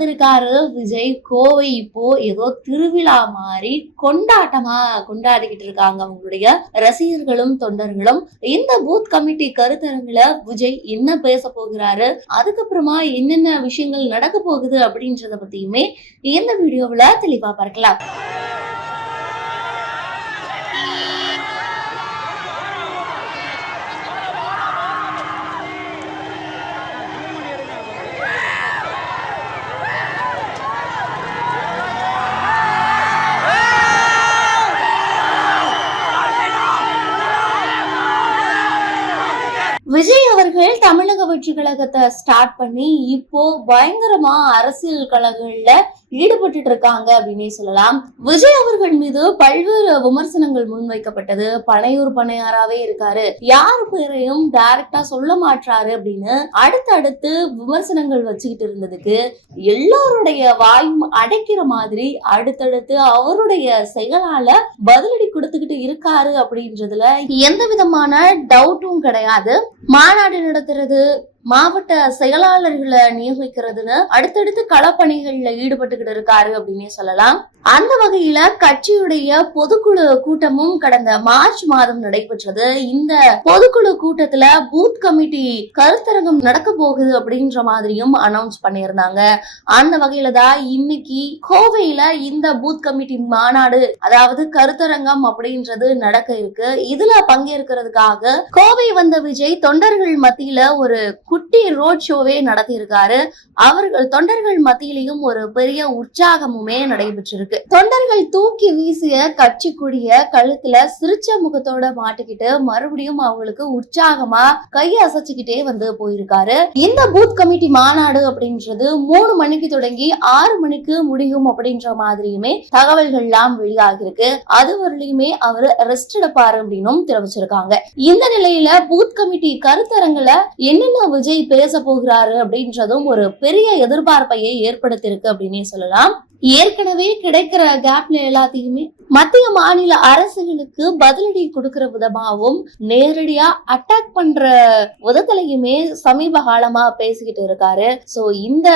வந்திருக்காரு விஜய். கோவை இப்போ ஏதோ திருவிழா மாதிரி கொண்டாட்டமா கொண்டாடிக்கிட்டு இருக்காங்க அவங்களுடைய ரசிகர்களும் தொண்டர்களும். இந்த பூத் கமிட்டி கருத்தரங்குல விஜய் என்ன பேச போகிறாரு, அதுக்கப்புறமா என்னென்ன விஷயங்கள் நடக்க போகுது அப்படின்றத பத்தியுமே இந்த வீடியோவுல தெளிவா பார்க்கலாம். விஜய் அவர்கள் தமிழக வெற்றி கழகத்தை ஸ்டார்ட் பண்ணி இப்போ பயங்கரமா அரசியல் கழகங்கள்ல ஈடுபட்டு இருக்காங்க அப்படின்னே சொல்லலாம். விஜய் அவர்கள் மீது பல்வேறு விமர்சனங்கள் முன்வைக்கப்பட்டது. பனையூர் பனையாராவே இருக்காரு, யாரு பேரையும் டைரக்டா சொல்ல மாட்டாரு அப்படின்னு அடுத்தடுத்து விமர்சனங்கள் வச்சுக்கிட்டு இருந்ததுக்கு எல்லாருடைய வாயும் அடைக்கிற மாதிரி அடுத்தடுத்து அவருடைய செயலால பதிலடி கொடுத்துக்கிட்டு இருக்காரு அப்படின்றதுல எந்த விதமான டவுட்டும் கிடையாது. மாநாடு நடத்துறது, மாவட்ட செயலாளர்களை நியமிக்கிறதுன்னு அடுத்தடுத்து களப்பணிகள்ல ஈடுபட்டுக்கிட்டு இருக்காரு அப்படின்னே சொல்லலாம். அந்த வகையில கட்சியுடைய பொதுக்குழு கூட்டமும் கடந்த மார்ச் மாதம் நடைபெற்றது. இந்த பொதுக்குழு கூட்டத்துல பூத் கமிட்டி கருத்தரங்கம் நடக்க போகுது அப்படின்ற மாதிரியும் அனௌன்ஸ் பண்ணியிருந்தாங்க. அந்த வகையில தான் இன்னைக்கு கோவையில இந்த பூத் கமிட்டி மாநாடு, அதாவது கருத்தரங்கம் அப்படின்றது நடக்க இருக்கு. இதுல பங்கேற்கிறதுக்காக கோவை வந்த விஜய் தொண்டர்கள் மத்தியில ஒரு குட்டி ரோட் ஷோவே நடத்தி இருக்காரு. அவர்கள் தொண்டர்கள் மத்தியிலையும் ஒரு பெரிய உற்சாகமுமே நடைபெற்றிருக்கு. தொண்டர்கள் தூக்கி வீசிய கட்சி கொடிய கழுத்துல சிரிச்ச முகத்தோட மாட்டிக்கிட்டு மறுபடியும் அவங்களுக்கு உற்சாகமா கையை அசைச்சுக்கிட்டே வந்து போயிருக்காரு. இந்த பூத் கமிட்டி மாநாடு அப்படின்றது 3 மணிக்கு தொடங்கி 6 மணிக்கு முடியும் அப்படின்ற மாதிரியுமே தகவல்கள் எல்லாம் வெளியாகிருக்கு. அது வரலையுமே அவரு ரெஸ்ட் எடுப்பாரு அப்படின்னும் தெரிவிச்சிருக்காங்க. இந்த நிலையில பூத் கமிட்டி கருத்தரங்குல என்னென்ன விஜய் பேச போகிறாரு அப்படின்றதும் ஒரு பெரிய எதிர்பார்ப்பையை ஏற்படுத்தியிருக்கு அப்படின்னே சொல்லலாம். ஏற்கனவே கிடைக்கிற கேப்ல எல்லாத்தையுமே மத்திய மாநில அரசுகளுக்கு பதிலடி கொடுக்கிற விதமாகவும் நேரடியா அட்டாக் பண்ற விதத்திலையுமே சமீப காலமா பேசிக்கிட்டு இருக்காரு. சோ இந்த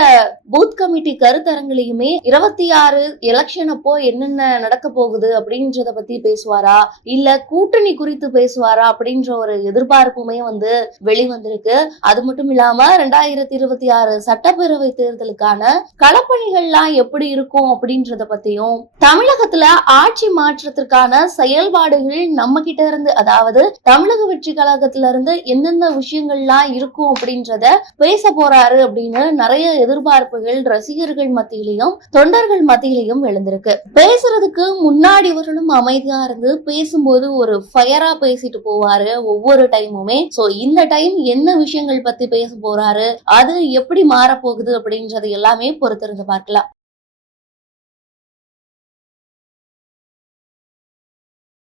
பூத் கமிட்டி கருத்தரங்குலையுமே 26 எலெக்ஷன் அப்போ என்னென்ன நடக்க போகுது அப்படின்றத பத்தி பேசுவாரா, இல்ல கூட்டணி குறித்து பேசுவாரா அப்படின்ற ஒரு எதிர்பார்ப்புமே வந்து வெளிவந்திருக்கு. அது மட்டும் இல்லாம 2026 சட்டப்பேரவை தேர்தலுக்கான களப்பணிகள்லாம் எப்படி இருக்கும் அப்படின்றத பத்தியும், தமிழகத்துல ஆட்சி மாற்றத்திற்கான செயல்பாடுகள் நம்ம கிட்ட இருந்து, அதாவது தமிழக வெற்றி கழகத்துல இருந்து என்னென்ன விஷயங்கள்லாம் இருக்கும் அப்படின்றத பேச போறாரு அப்படின்னு நிறைய எதிர்பார்ப்புகள் ரசிகர்கள் மத்தியிலையும் தொண்டர்கள் மத்தியிலையும் எழுந்திருக்கு. பேசுறதுக்கு முன்னாடி வரலும் அமைதியா இருந்து பேசும்போது ஒரு ஃபயரா பேசிட்டு போவாரு ஒவ்வொரு டைமுமே. சோ இந்த டைம் என்ன விஷயங்கள் பத்தி பேச போறாரு, அது எப்படி மாறப்போகுது அப்படின்றது எல்லாமே பொறுத்திருந்து பார்க்கலாம்.